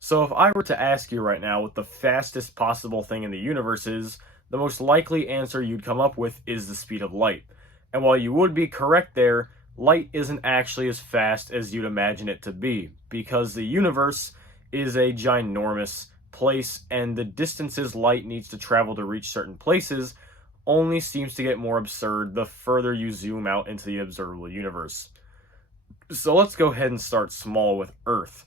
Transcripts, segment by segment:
So if I were to ask you right now what the fastest possible thing in the universe is, the most likely answer you'd come up with is the speed of light. And while you would be correct there, light isn't actually as fast as you'd imagine it to be, because the universe is a ginormous place, and the distances light needs to travel to reach certain places only seems to get more absurd the further you zoom out into the observable universe. So let's go ahead and start small with Earth.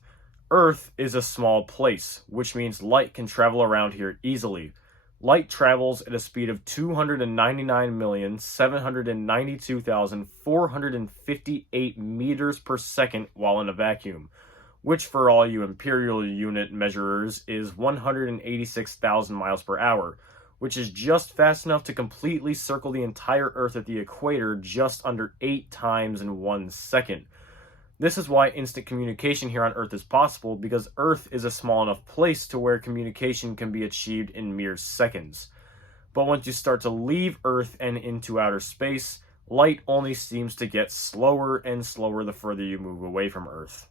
Earth is a small place, which means light can travel around here easily. Light travels at a speed of 299,792,458 meters per second while in a vacuum, which for all you imperial unit measurers is 186,000 miles per hour, which is just fast enough to completely circle the entire Earth at the equator just under 8 times in 1 second. This is why instant communication here on Earth is possible, because Earth is a small enough place to where communication can be achieved in mere seconds. But once you start to leave Earth and into outer space, light only seems to get slower and slower the further you move away from Earth.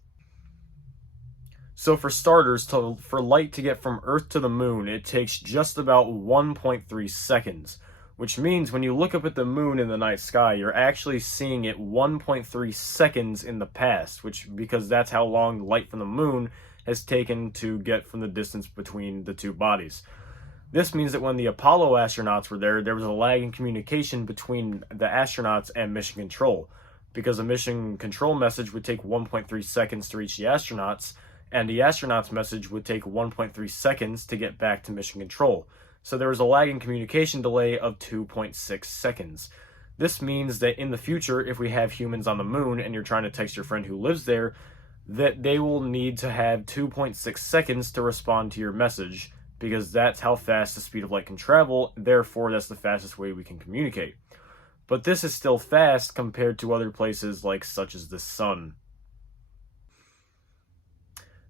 So for starters, for light to get from Earth to the moon, it takes just about 1.3 seconds, which means when you look up at the moon in the night sky, you're actually seeing it 1.3 seconds in the past, because that's how long light from the moon has taken to get from the distance between the two bodies. This means that when the Apollo astronauts were there was a lag in communication between the astronauts and mission control, because a mission control message would take 1.3 seconds to reach the astronauts, and the astronauts' message would take 1.3 seconds to get back to mission control. So there was a lag in communication delay of 2.6 seconds. This means that in the future, if we have humans on the moon and you're trying to text your friend who lives there, that they will need to have 2.6 seconds to respond to your message, because that's how fast the speed of light can travel, therefore that's the fastest way we can communicate. But this is still fast compared to other places such as the sun.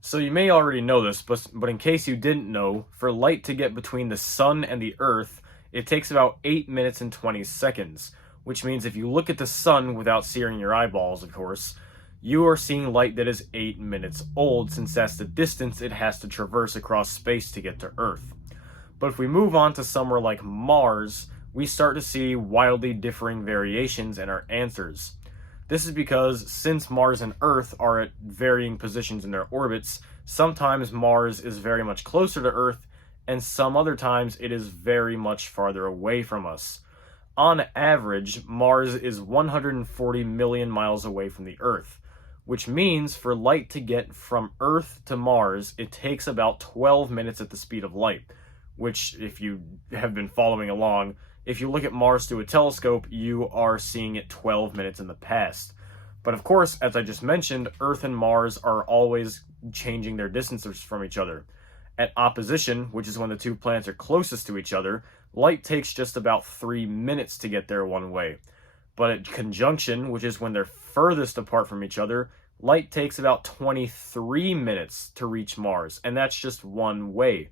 So you may already know this, but in case you didn't know, for light to get between the sun and the earth, it takes about 8 minutes and 20 seconds, which means if you look at the sun without searing your eyeballs, of course, you are seeing light that is 8 minutes old, since that's the distance it has to traverse across space to get to Earth. But if we move on to somewhere like Mars, we start to see wildly differing variations in our answers. This is because since Mars and Earth are at varying positions in their orbits, sometimes Mars is very much closer to Earth, and some other times it is very much farther away from us. On average, Mars is 140 million miles away from the Earth, which means for light to get from Earth to Mars, it takes about 12 minutes at the speed of light, which, if you have been following along, if you look at Mars through a telescope, you are seeing it 12 minutes in the past. But of course, as I just mentioned, Earth and Mars are always changing their distances from each other. At opposition, which is when the two planets are closest to each other, light takes just about 3 minutes to get there one way. But at conjunction, which is when they're furthest apart from each other, light takes about 23 minutes to reach Mars, and that's just one way.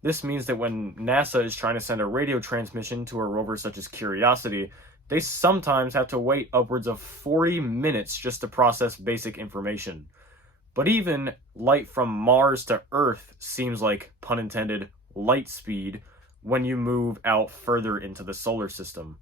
This means that when NASA is trying to send a radio transmission to a rover such as Curiosity, they sometimes have to wait upwards of 40 minutes just to process basic information. But even light from Mars to Earth seems like, pun intended, light speed when you move out further into the solar system.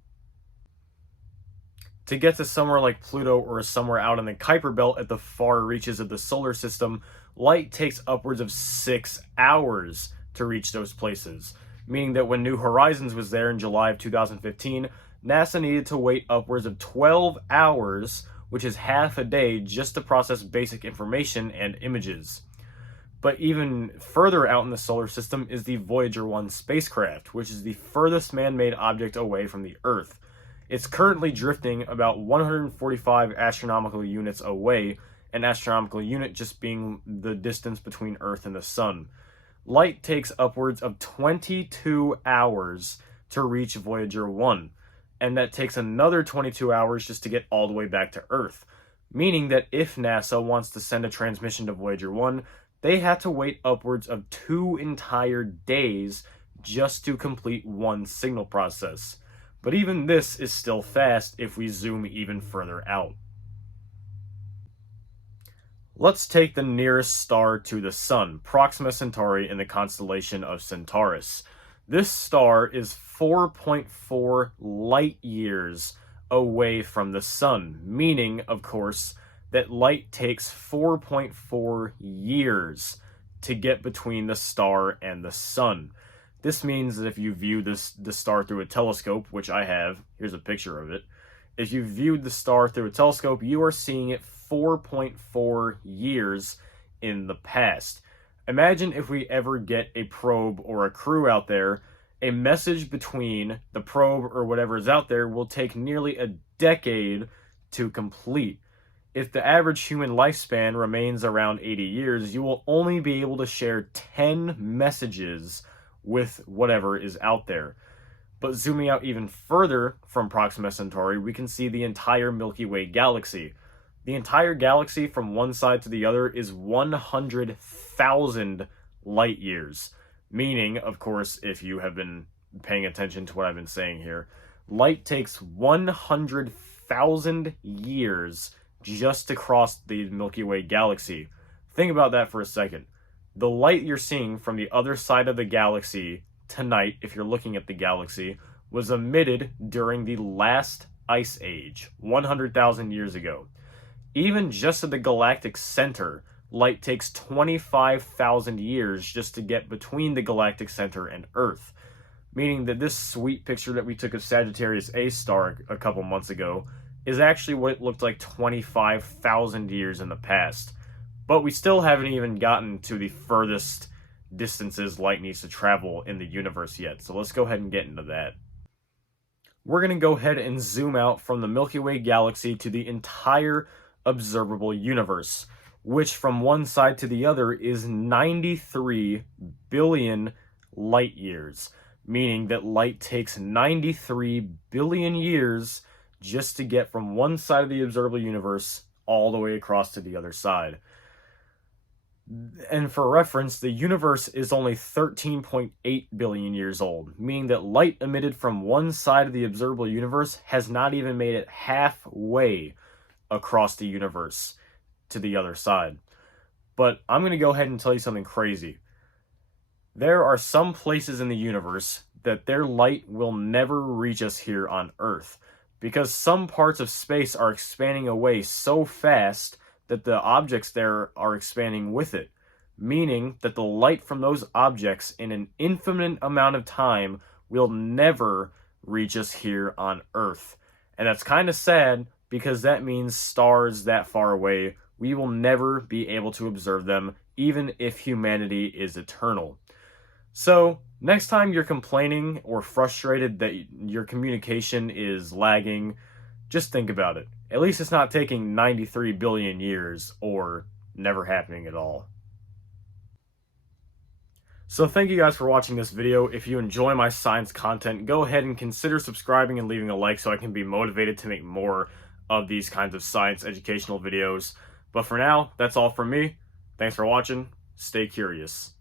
To get to somewhere like Pluto or somewhere out in the Kuiper Belt at the far reaches of the solar system, light takes upwards of 6 hours to reach those places, meaning that when New Horizons was there in July of 2015, NASA needed to wait upwards of 12 hours, which is half a day, just to process basic information and images. But even further out in the solar system is the Voyager 1 spacecraft, which is the furthest man-made object away from the Earth. It's currently drifting about 145 astronomical units away, an astronomical unit just being the distance between Earth and the Sun. Light takes upwards of 22 hours to reach Voyager 1, and that takes another 22 hours just to get all the way back to Earth, meaning that if NASA wants to send a transmission to Voyager 1, they had to wait upwards of 2 entire days just to complete one signal process. But even this is still fast if we zoom even further out. Let's take the nearest star to the Sun, Proxima Centauri in the constellation of Centaurus. This star is 4.4 light years away from the Sun, meaning, of course, that light takes 4.4 years to get between the star and the Sun. This means that if you view the star through a telescope, which I have, here's a picture of it. If you viewed the star through a telescope, you are seeing it 4.4 years in the past. Imagine if we ever get a probe or a crew out there, a message between the probe or whatever is out there will take nearly a decade to complete. If the average human lifespan remains around 80 years, you will only be able to share 10 messages with whatever is out there. But zooming out even further from Proxima Centauri, we can see the entire Milky Way galaxy. The entire galaxy from one side to the other is 100,000 light years. Meaning, of course, if you have been paying attention to what I've been saying here, light takes 100,000 years just to cross the Milky Way galaxy. Think about that for a second. The light you're seeing from the other side of the galaxy tonight, if you're looking at the galaxy, was emitted during the last ice age, 100,000 years ago. Even just at the galactic center, light takes 25,000 years just to get between the galactic center and Earth. Meaning that this sweet picture that we took of Sagittarius A star a couple months ago is actually what it looked like 25,000 years in the past. But we still haven't even gotten to the furthest distances light needs to travel in the universe yet, so let's go ahead and get into that. We're going to go ahead and zoom out from the Milky Way galaxy to the entire observable universe, which from one side to the other is 93 billion light years, meaning that light takes 93 billion years just to get from one side of the observable universe all the way across to the other side. And for reference, the universe is only 13.8 billion years old, meaning that light emitted from one side of the observable universe has not even made it halfway across the universe to the other side. But I'm going to go ahead and tell you something crazy. There are some places in the universe that their light will never reach us here on Earth, because some parts of space are expanding away so fast that the objects there are expanding with it, meaning that the light from those objects in an infinite amount of time will never reach us here on Earth. And that's kind of sad, because that means stars that far away, we will never be able to observe them, even if humanity is eternal. So, next time you're complaining or frustrated that your communication is lagging, just think about it. At least it's not taking 93 billion years or never happening at all. So thank you guys for watching this video. If you enjoy my science content, go ahead and consider subscribing and leaving a like so I can be motivated to make more of these kinds of science educational videos. But for now, that's all from me. Thanks for watching. Stay curious.